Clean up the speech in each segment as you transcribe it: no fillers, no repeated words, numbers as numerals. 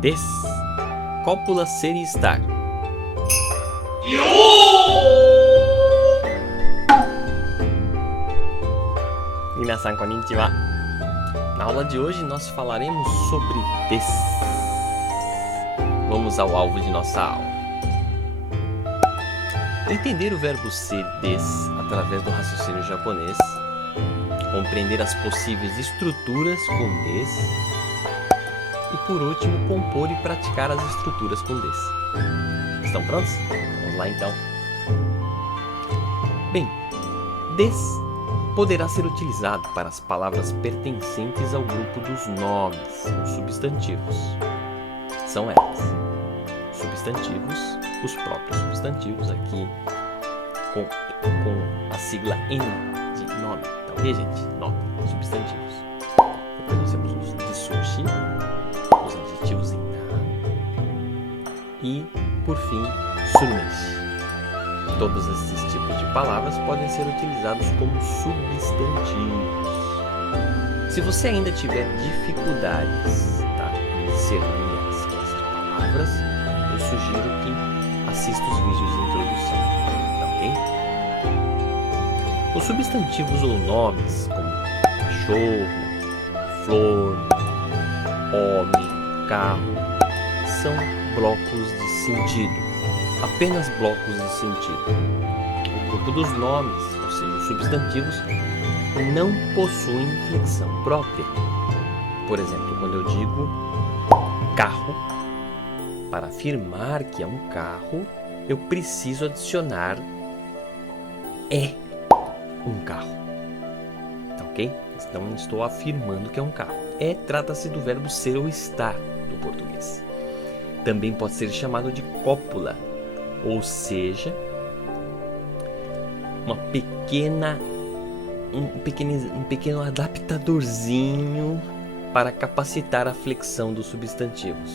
Des. Cópula, ser e estar. Minasan konnichiwa. Na aula de hoje nós falaremos sobre des. Vamos ao alvo de nossa aula. Entender o verbo ser des através do raciocínio japonês, compreender as possíveis estruturas com des e, por último, compor e praticar as estruturas com des. Estão prontos? Vamos lá então. Bem, des poderá ser utilizado para as palavras pertencentes ao grupo dos nomes, os substantivos. São elas: substantivos, os próprios substantivos aqui com a sigla N de nome. Tá ok, gente? Nome, substantivos. Depois nós temos os de sushi, os adjetivos em da e, por fim, surumeshi. Todos esses tipos de palavras podem ser utilizados como substantivos. Se você ainda tiver dificuldades, em discernir as classes de palavras, eu sugiro que assista os vídeos de introdução, tá ok? Os substantivos ou nomes, como cachorro, flor, homem, carro, são blocos de sentido. Apenas blocos de sentido. O grupo dos nomes, ou seja, os substantivos, não possuem inflexão própria. Por exemplo, quando eu digo carro, para afirmar que é um carro, eu preciso adicionar é um carro. Tá ok? Então, estou afirmando que é um carro. É trata-se do verbo ser ou estar do português. Também pode ser chamado de cópula, ou seja, um pequeno adaptadorzinho para capacitar a flexão dos substantivos,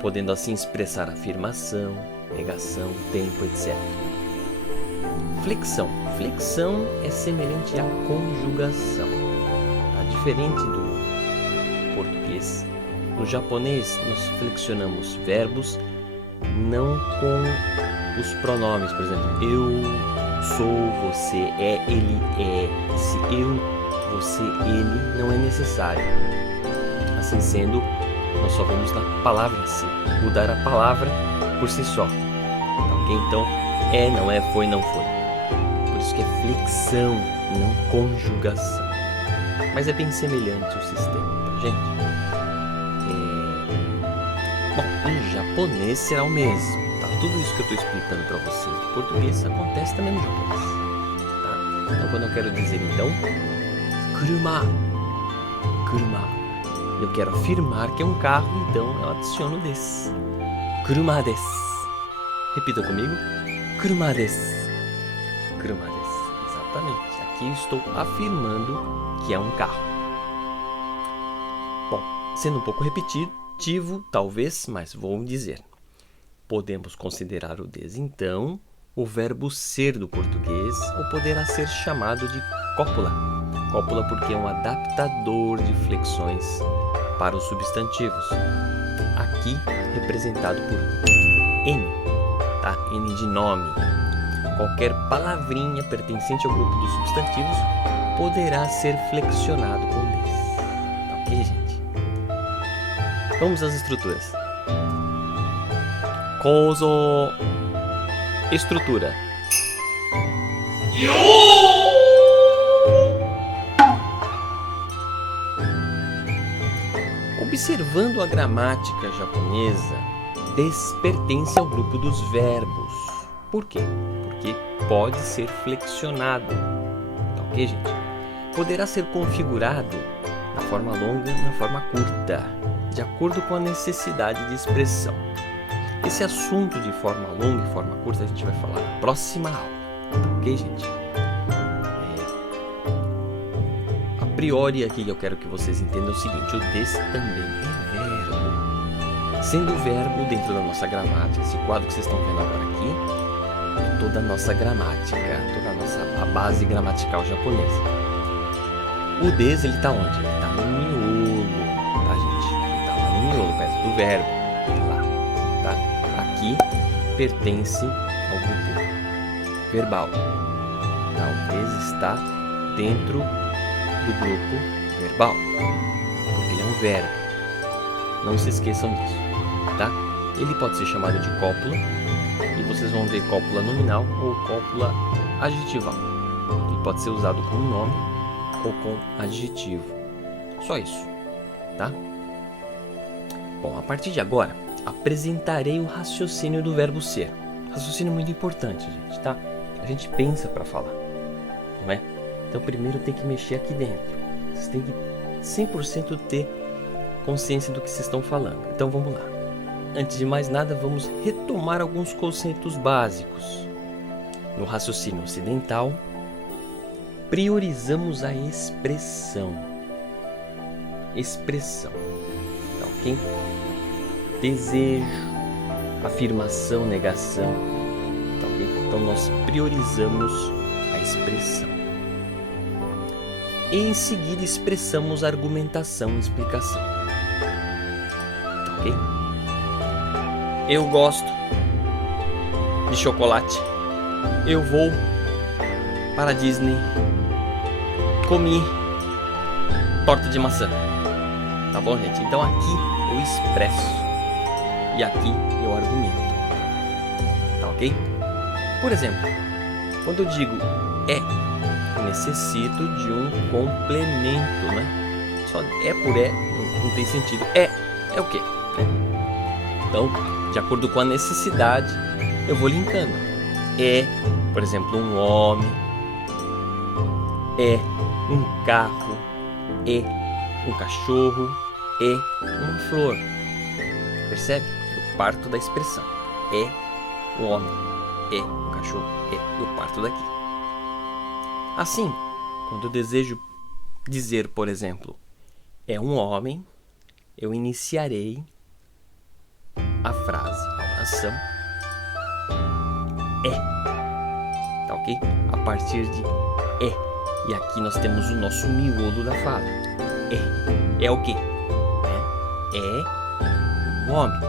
podendo assim expressar afirmação, negação, tempo, etc. Flexão. Flexão é semelhante à conjugação. Diferente do português, no japonês nós flexionamos verbos não com os pronomes. Por exemplo, eu, sou, você, é, ele, é. Esse eu, você, ele não é necessário. Assim sendo, nós só vamos na palavra em si, mudar a palavra por si só. Ok? Então, é, não é, foi, não foi. Por isso que é flexão e não conjugação. Mas é bem semelhante o sistema, tá, gente? Bom, em japonês será o mesmo, tá? Tudo isso que eu estou explicando para vocês em português acontece também no japonês, tá? Então, quando eu quero dizer, então, kuruma, eu quero afirmar que é um carro, então eu adiciono des. Kuruma desu. Repita comigo. Kuruma desu. Kuruma desu. Exatamente. Aqui eu estou afirmando que é um carro. Bom, sendo um pouco repetitivo, talvez, mas vou dizer. Podemos considerar o des, então, o verbo ser do português, ou poderá ser chamado de cópula. Cópula porque é um adaptador de flexões para os substantivos. Aqui representado por N, tá? N de nome. Qualquer palavrinha pertencente ao grupo dos substantivos poderá ser flexionado com des. Tá ok, gente? Vamos às estruturas. Kouzo. Estrutura. Observando a gramática japonesa, des pertence ao grupo dos verbos. Por quê? Porque pode ser flexionado. Tá ok, gente? Poderá ser configurado na forma longa e na forma curta, de acordo com a necessidade de expressão. Esse assunto de forma longa e forma curta a gente vai falar na próxima aula. Tá ok, gente? A priori aqui eu quero que vocês entendam o seguinte: o des também é verbo. Sendo verbo dentro da nossa gramática, esse quadro que vocês estão vendo agora aqui é toda a nossa gramática, a base gramatical japonesa. O des, ele tá onde? Ele tá no miolo, tá, gente? Ele tá lá no miolo, perto do verbo. Lá, tá? Aqui pertence ao grupo verbal. Tá? O des está dentro do grupo verbal, porque ele é um verbo. Não se esqueçam disso, tá? Ele pode ser chamado de cópula, e vocês vão ver cópula nominal ou cópula adjetival. Ele pode ser usado com nome ou com adjetivo. Só isso, tá? Bom, a partir de agora, apresentarei o raciocínio do verbo ser. Raciocínio muito importante, gente, tá? A gente pensa para falar, não é? Então primeiro tem que mexer aqui dentro. Vocês têm que 100% ter consciência do que vocês estão falando. Então vamos lá. Antes de mais nada, vamos retomar alguns conceitos básicos. No raciocínio ocidental, priorizamos a expressão. Expressão, tá ok? Desejo, afirmação, negação, tá ok? Então nós priorizamos a expressão. E em seguida expressamos argumentação e explicação, tá ok? Eu gosto de chocolate. Eu vou para a Disney. Comi torta de maçã. Tá bom, gente? Então aqui eu expresso e aqui eu argumento. Tá ok? Por exemplo, quando eu digo eu necessito de um complemento, né? Só é por não tem sentido. É o quê? Então, de acordo com a necessidade, eu vou linkando. Por exemplo, um homem. Um carro. Um cachorro. Uma flor. Percebe? Eu parto da expressão. Um homem. Um cachorro. Eu parto daqui. Assim, quando eu desejo dizer, por exemplo, é um homem, eu iniciarei a frase, a oração tá ok? A partir de e aqui nós temos o nosso miolo da fala. É o quê? Um homem.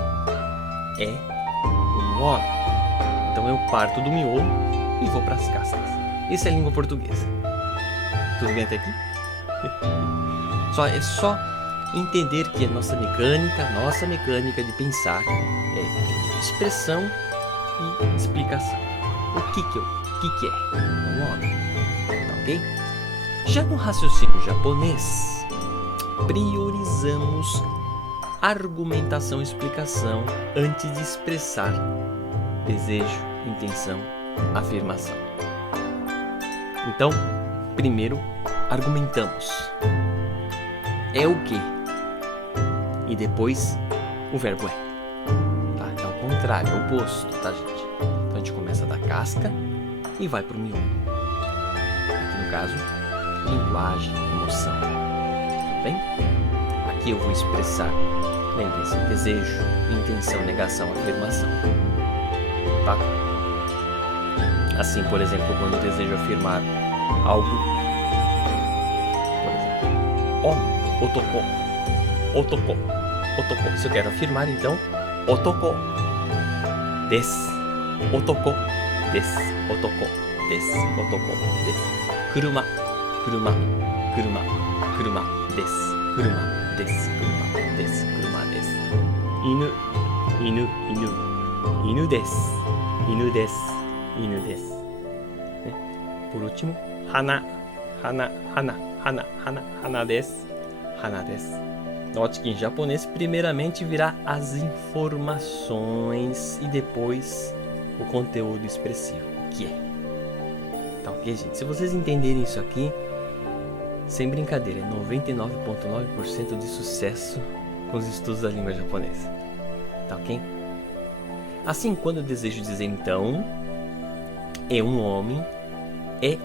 Um homem. Então eu parto do miolo e vou para as castas. Isso é língua portuguesa. Tudo bem até aqui? É só entender que a nossa mecânica de pensar é expressão e explicação. O que é? Um homem. Tá ok? Já no raciocínio japonês, priorizamos argumentação e explicação antes de expressar desejo, intenção, afirmação. Então, primeiro argumentamos. É o que? E depois o verbo é. Tá? É o contrário, é o oposto, tá, gente? Então a gente começa da casca e vai pro miolo. Aqui no caso, linguagem, emoção. Tudo bem? Aqui eu vou expressar, lembrem-se, desejo, intenção, negação, afirmação. Tá? Assim, por exemplo, quando eu desejo afirmar algo, por exemplo, homem, otoko. Se eu quero afirmar, então, otoko desu. Otoko desu. Otoko desu. Otoko desu. Kuruma desu. Kuruma desu. Kuruma desu. Inu desu. Por último, hana desu. Note que em japonês primeiramente virá as informações e depois o conteúdo expressivo, o que é. Tá ok, gente? Se vocês entenderem isso aqui, sem brincadeira, é 99,9% de sucesso com os estudos da língua japonesa. Tá ok? Assim, quando eu desejo dizer então, é um homem em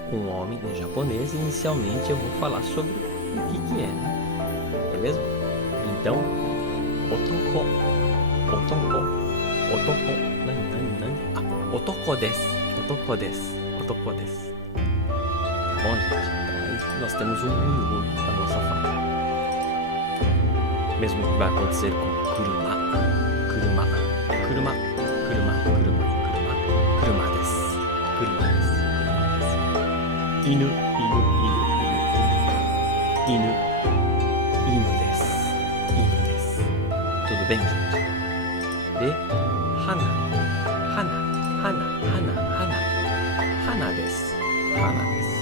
japonês, inicialmente eu vou falar sobre o que é, né? É mesmo? Então, otoko desu. Tá bom, gente? Então aí nós temos um miolo da nossa fala. Mesmo que vai acontecer com kuruma, kuruma, kuruma, kuruma, kuruma, kuruma, kuruma desu, kuruma desu, inu, inu, inu, inu, inu, inu desu, inu desu. Tudo bem, gente? De hana, hana, hana, hana, hana, hana desu, hana desu.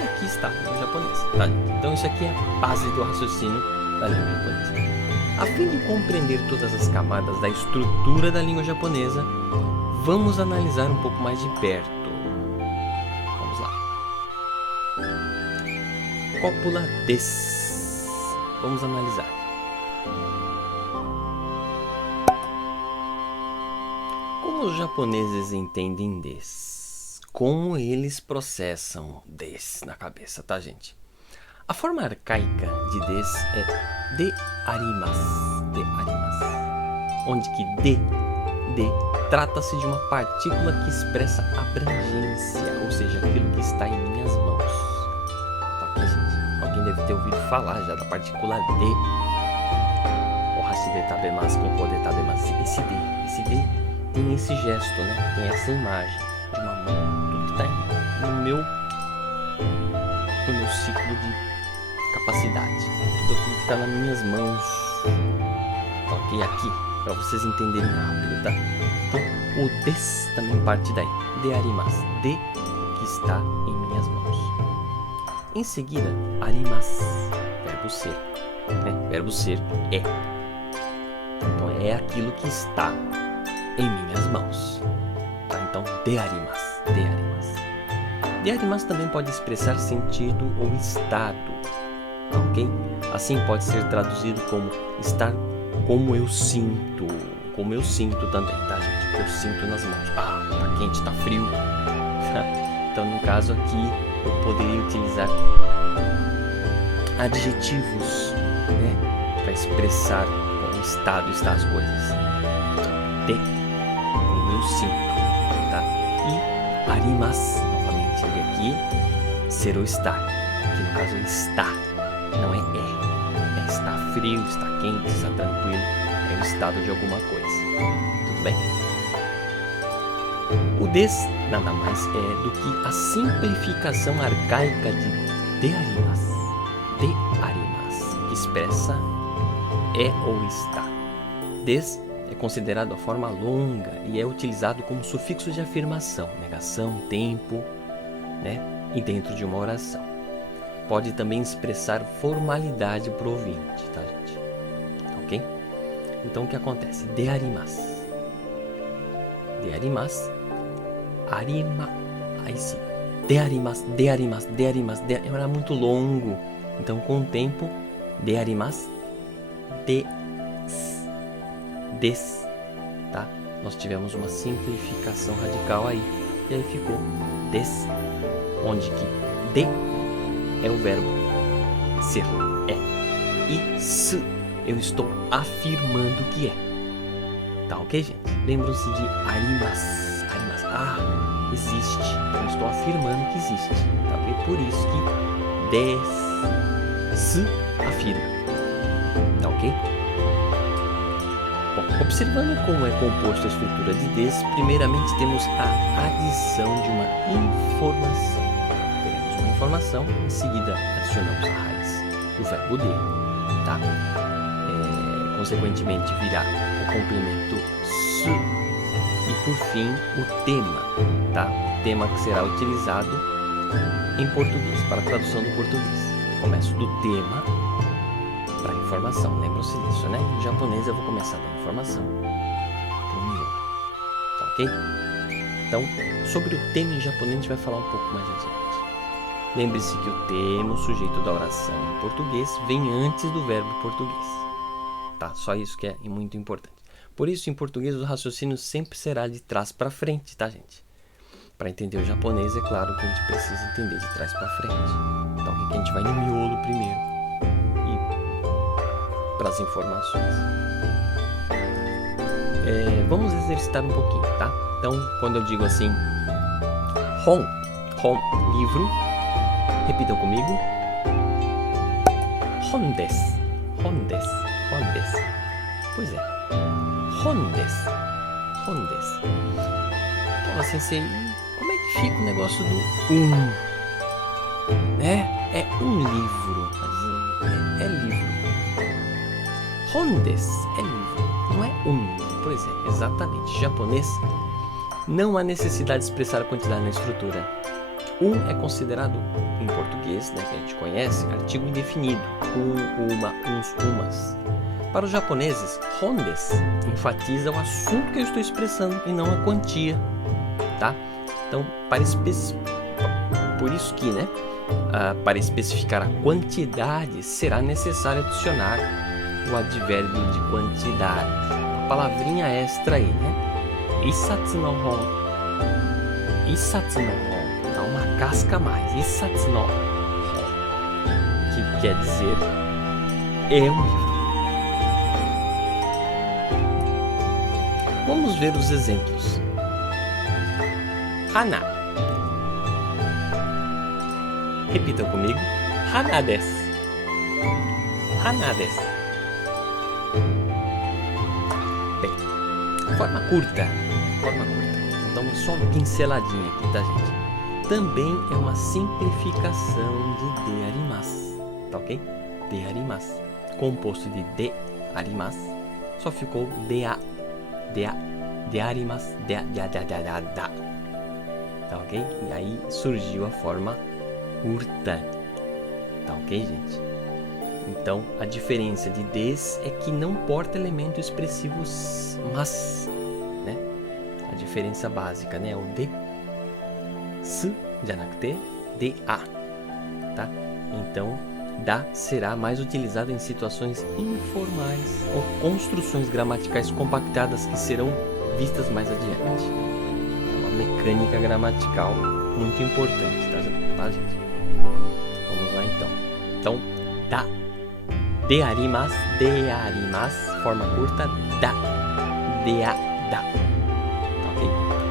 E aqui está o japonês, tá? Então isso aqui é a base do raciocínio da língua japonesa. A fim de compreender todas as camadas da estrutura da língua japonesa, vamos analisar um pouco mais de perto. Vamos lá. Cópula des. Vamos analisar. Como os japoneses entendem des? Como eles processam des na cabeça, tá, gente? A forma arcaica de des é de arimasu, onde que de trata-se de uma partícula que expressa abrangência, ou seja, aquilo que está em minhas mãos. Tá aqui, gente? Alguém deve ter ouvido falar já da partícula de. O hashi de tabemasu, koko de tabemasu. Esse de tem esse gesto, né? Tem essa imagem de uma mão, tudo que está no meu ciclo de capacidade, tudo aquilo que está nas minhas mãos. Tá ok? Aqui, para vocês entenderem rápido, tá? Então, o des também parte daí. De arimasu, de que está em minhas mãos. Em seguida, arimasu, verbo ser, né? Verbo ser é. Então, é aquilo que está em minhas mãos. Tá? Então, de arimasu, de arimasu. De arimasu também pode expressar sentido ou estado. Ok? Assim pode ser traduzido como estar como eu sinto. Como eu sinto também, tá, gente? O que eu sinto nas mãos. Ah, tá quente, tá frio. Então, no caso aqui, eu poderia utilizar adjetivos, né? Para expressar como estado está as coisas. De, como eu sinto, tá? E arimasu, novamente, ele aqui, ser ou estar. Que no caso é estar. Não é está frio, está quente, está tranquilo. É o estado de alguma coisa. Tudo bem? O des nada mais é do que a simplificação arcaica de arimasu. De arimasu, que expressa é ou está. Des é considerado a forma longa e é utilizado como sufixo de afirmação, negação, tempo, né? E dentro de uma oração. Pode também expressar formalidade para o ouvinte, tá, gente? Ok? Então, o que acontece? De arimasu. De arimasu. Aí sim. De arimasu, de arimasu, de arimasu, de... Era muito longo. Então, com o tempo, de arimasu, des, tá? Nós tivemos uma simplificação radical aí. E aí ficou des, onde que de é o verbo ser, é. E se, eu estou afirmando que é. Tá ok, gente? Lembram-se de arimasu. Arimasu. Ah, existe. Eu estou afirmando que existe. Tá ok? Por isso que des se afirma. Tá ok? Bom, observando como é composta a estrutura de des, primeiramente temos a adição de uma informação. Informação, em seguida adicionamos a raiz do verbo de, tá? Consequentemente virá o complemento su e por fim o tema, tá? O tema que será utilizado em português, para a tradução do português. Eu começo do tema para a informação, lembram-se disso, né? Em japonês eu vou começar da informação para o miolo, tá ok? Então, sobre o tema em japonês a gente vai falar um pouco mais adiante. Lembre-se que o tema, o sujeito da oração em português, vem antes do verbo português. Tá? Só isso que é muito importante. Por isso, em português, o raciocínio sempre será de trás para frente, tá, gente? Para entender o japonês, é claro que a gente precisa entender de trás para frente. Então, aqui a gente vai no miolo primeiro e para as informações. Vamos exercitar um pouquinho, tá? Então, quando eu digo assim, hon, livro, repitam comigo. Hon desu. Hondes. Pois é. Hondes. Hondes. Pô, sensei, como é que fica o negócio do É um livro. Mas é livro. Hondes é livro. Não é um. Pois é, exatamente. Em japonês, não há necessidade de expressar a quantidade na estrutura. É considerado, em português, né, que a gente conhece, artigo indefinido. Uma, uns, umas. Para os japoneses, hondes enfatiza o assunto que eu estou expressando e não a quantia, tá? Então, por isso que, né, para especificar a quantidade, será necessário adicionar o advérbio de quantidade. A palavrinha extra aí, né? Isatsu no hon. Isatsu no hon. Dá uma casca a mais. Isatsu no hon. Que quer dizer é um livro. Vamos ver os exemplos. Hana. Repita comigo. Hana desu. Hana desu. Bem, forma curta. Então, só uma pinceladinha aqui, tá, gente? Também é uma simplificação de de arimasu. Tá ok? De arimasu. Composto de arimasu. Só ficou de arimasu. Da. Tá ok? E aí surgiu a forma curta. Tá ok, gente? Então, a diferença de des é que não porta elemento expressivo mas, né? A diferença básica, né? O de su, janakute, de a, tá? Então, da será mais utilizado em situações informais ou construções gramaticais compactadas que serão vistas mais adiante. É uma mecânica gramatical muito importante, tá, gente? Vamos lá, então. Então, da. De arimasu, forma curta, da. Da. Tá ok?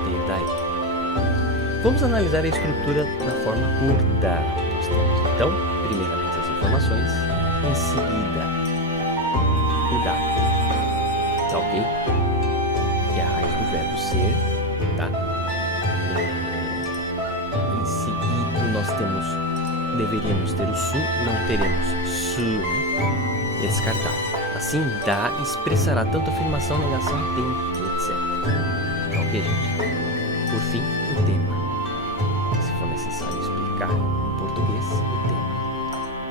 Veio daí. Vamos analisar a estrutura da forma curta. Nós temos, então, primeiramente as informações, em seguida o da. Tá ok? Que é a raiz do verbo ser, tá? Em seguida nós deveríamos ter o su, não teremos su, né? É descartado. Assim, da expressará tanto afirmação, negação, tempo, etc. Tá ok, gente? Por fim, o tema. Se for necessário explicar em português, o tema.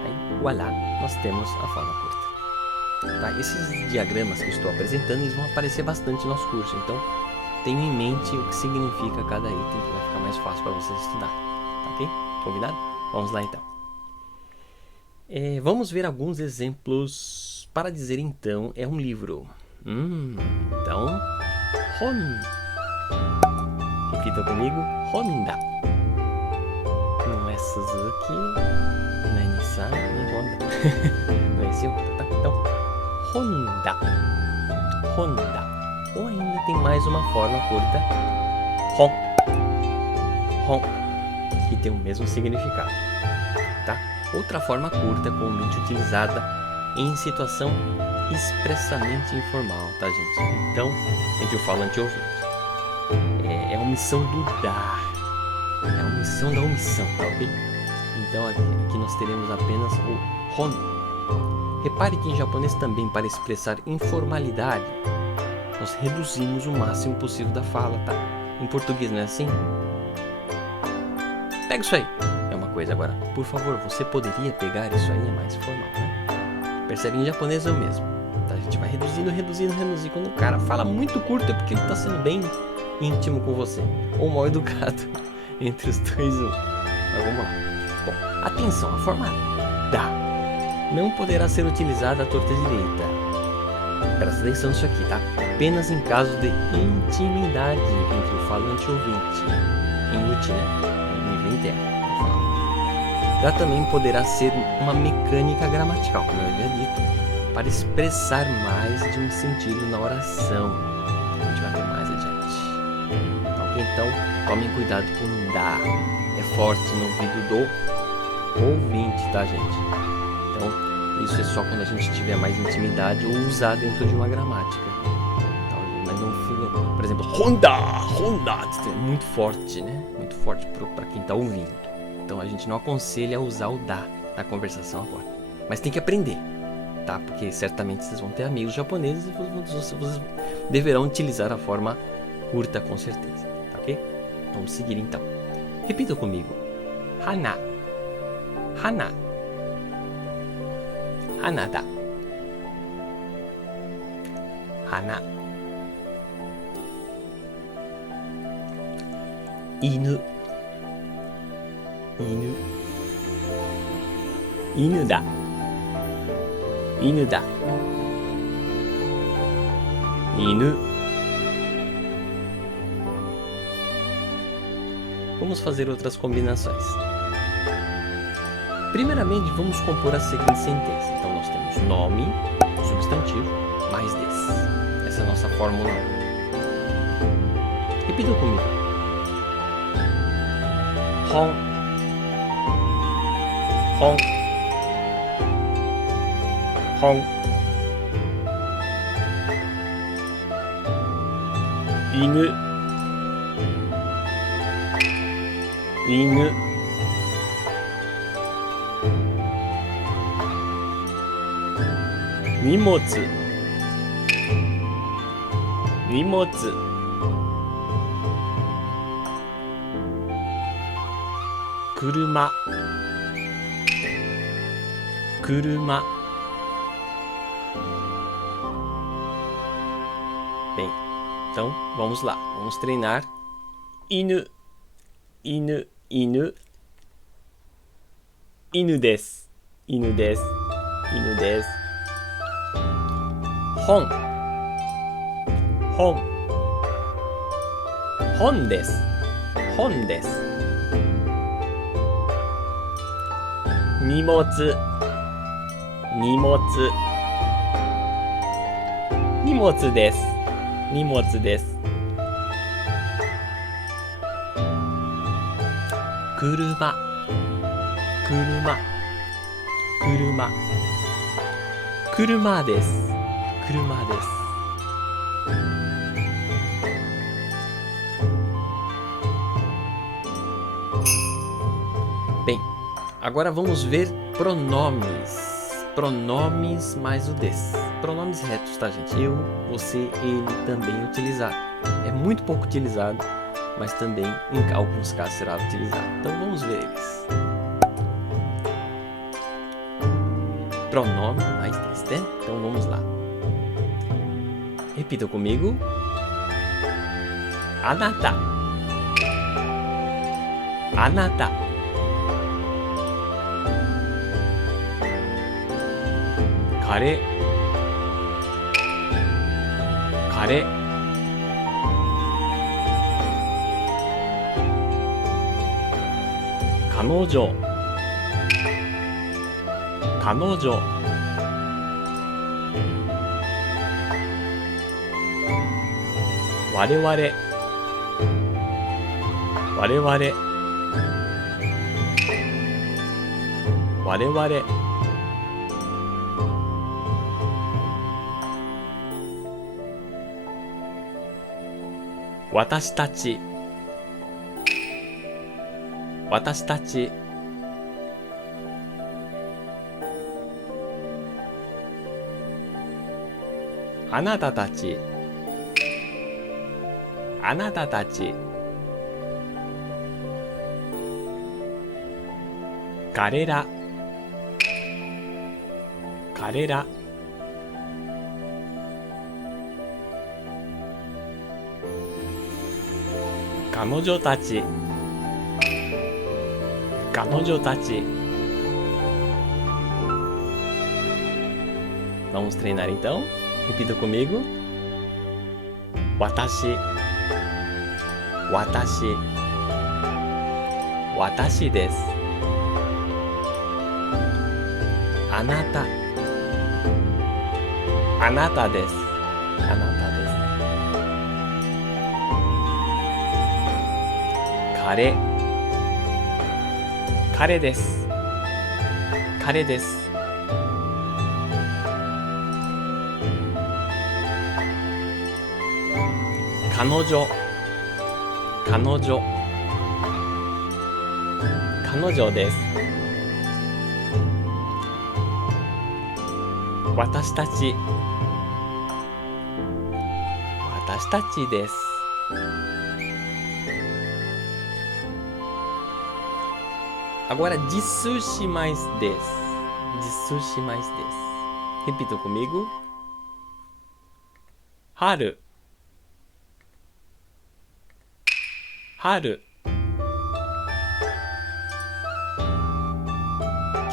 Aí, voilá, nós temos a forma curta. Tá? Esses diagramas que estou apresentando, eles vão aparecer bastante no nosso curso. Então, tenha em mente o que significa cada item, que vai ficar mais fácil para vocês estudar. Tá ok? Combinado? Vamos lá, então. Vamos ver alguns exemplos para dizer, então, é um livro. Então, hon. Repita comigo, Honda. Não é Suzuki, não é Nissan, nem Honda. Não é esse Honda, tá? Então, Honda. Ou ainda tem mais uma forma curta, Hon, que tem o mesmo significado, tá? Outra forma curta, comumente utilizada em situação expressamente informal, tá, gente? Então, entre o falante e o ouvinte. É a omissão do dar. É a omissão da omissão, tá ok? Então, aqui nós teremos apenas o hon. Repare que em japonês também, para expressar informalidade, nós reduzimos o máximo possível da fala, tá? Em português não é assim? Pega isso aí. É uma coisa agora. Por favor, você poderia pegar isso aí? É mais formal, né? Percebe? Em japonês é o mesmo. Tá? A gente vai reduzindo. Quando o cara fala muito curto é porque ele tá sendo bem íntimo com você. Ou mal educado. Entre os dois, Mas vamos lá. Bom, atenção. A forma da não poderá ser utilizada à torta direita. Presta atenção nisso aqui, tá? Apenas em caso de intimidade entre o falante e o ouvinte. Em uti, né? Interno. Já também poderá ser uma mecânica gramatical, como eu havia dito, para expressar mais de um sentido na oração. A gente vai ver mais adiante. Ok? Então, tomem cuidado com dar. É forte no ouvido do ouvinte, tá, gente? Então, isso é só quando a gente tiver mais intimidade ou usar dentro de uma gramática. Mas não fica, por exemplo, Honda, é muito forte, né? Muito forte para quem tá ouvindo. Então a gente não aconselha a usar o da na conversação agora. Mas tem que aprender, tá? Porque certamente vocês vão ter amigos japoneses e vocês deverão utilizar a forma curta com certeza, tá ok? Vamos seguir então. Repita comigo. Hana, hana, hanada, hana. Inu, inu, inu da, inu da, inu. Vamos fazer outras combinações. Primeiramente, vamos compor a seguinte sentença. Então, nós temos nome, substantivo, mais des. Essa é a nossa fórmula 1. Repita comigo. Hon, hon, hon. Inu, inu. Nimotsu, nimotsu. Kuruma, kuruma. Bem, então vamos lá, vamos treinar. Inu, inu, inu. Inu desu, inu desu, inu desu. Hon, hon, hon desu, hon desu. Nimotsu, nimotsu, nimotsu desu, nimotsu desu. Kuruma, kuruma, kuruma, kuruma desu, kuruma desu. Bem, agora vamos ver pronomes. Pronomes mais o des. Pronomes retos, tá, gente? Eu, você, ele também utilizado. É muito pouco utilizado, mas também em alguns casos será utilizado. Então vamos ver eles. Pronome mais des, né? Então vamos lá. Repita comigo. Anata, anata. Kare, kare. Kanojo, kanojo. Wareware, wareware, wareware. Watashi tachi, watashi tachi. Anata tachi, anata tachi. Karera, karera. Kanojo tachi, kanojo tachi. Vamos treinar então? Repita comigo. Watashi, watashi, watashi desu. Anata, anata desu, anata desu. Kare, kare desu, kare desu. 彼女、彼女、彼女です。私たち、私たちです。Agora, dissushi mais des. Dissushi mais des. Repita comigo. Haru. Haru.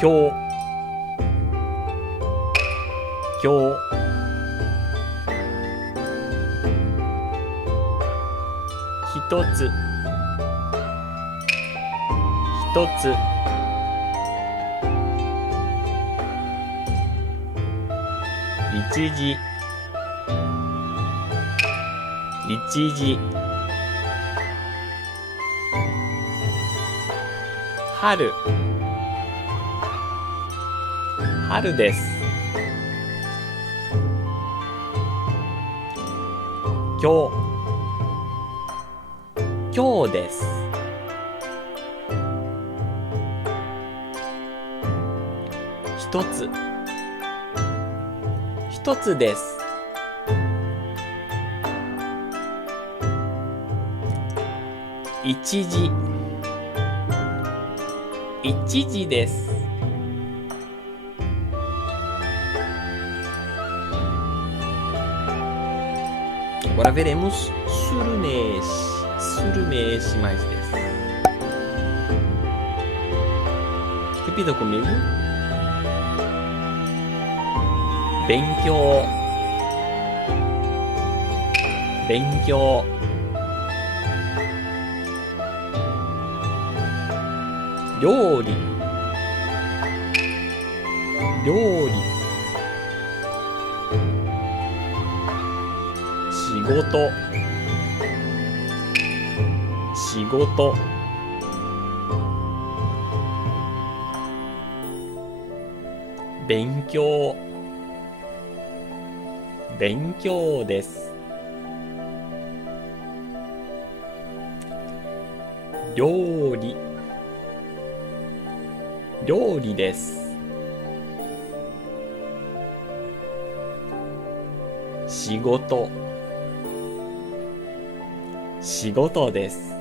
Kyou. Kyou. Hitotsu. Hitotsu. Ichiji. Ichiji. Haru. Haru です。今日。今日です。一つ。一つです。一時。一時です。Agora veremos suruneshi. Suruneshi mais des. Repita comigo. 勉強。勉強。料理。料理。仕事。仕事。勉強。勉強です。料理。料理です。仕事。仕事です。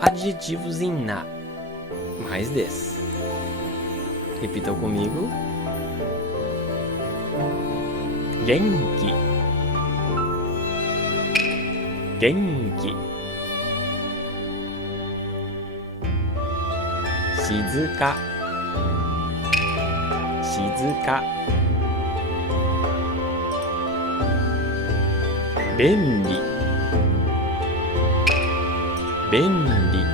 Adjetivos em na mais des. Repita comigo. Genki. Genki. Shizuka. Shizuka. 便利。便利。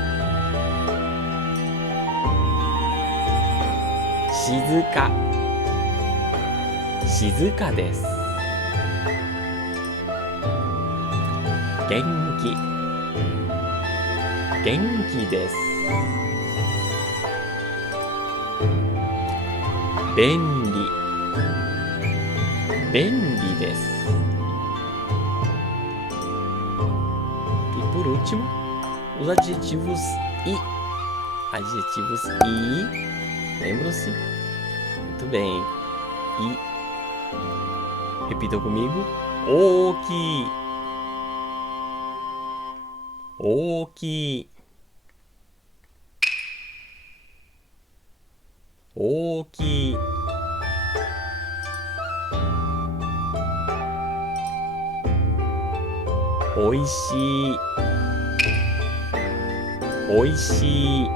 静か。静かです。元気。元気です。便利。便利です。Por último, os adjetivos i. Adjetivos i. Lembram-se? Muito bem. I. Repita comigo. Oki. Oki. Oki. Oishii. Oishii.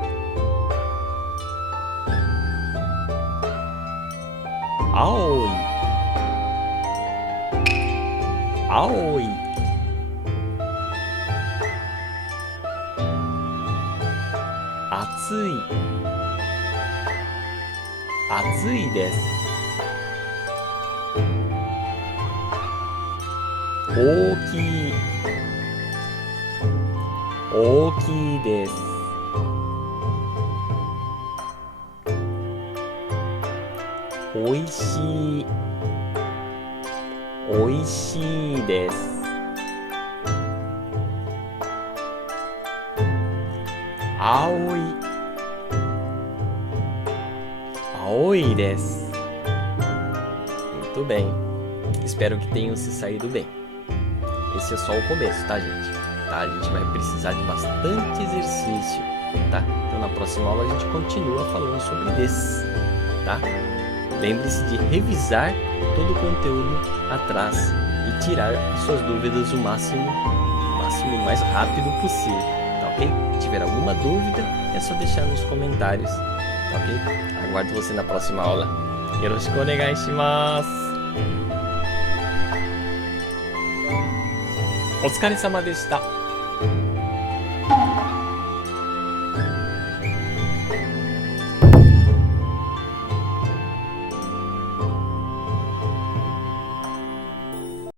Aoi. Aoi. Atsui. Atsui です。大きい。大きいです。Oishii. Oishii desu. Aoi. Aoi desu. Muito bem. Espero que tenham se saído bem. Esse é só o começo, tá, gente? Tá? A gente vai precisar de bastante exercício, tá? Então na próxima aula a gente continua falando sobre this, tá? Lembre-se de revisar todo o conteúdo atrás e tirar as suas dúvidas o máximo mais rápido possível, tá ok? Se tiver alguma dúvida, é só deixar nos comentários, tá ok? Aguardo você na próxima aula. Yoroshiku onegai shimasu. お疲れ様でした。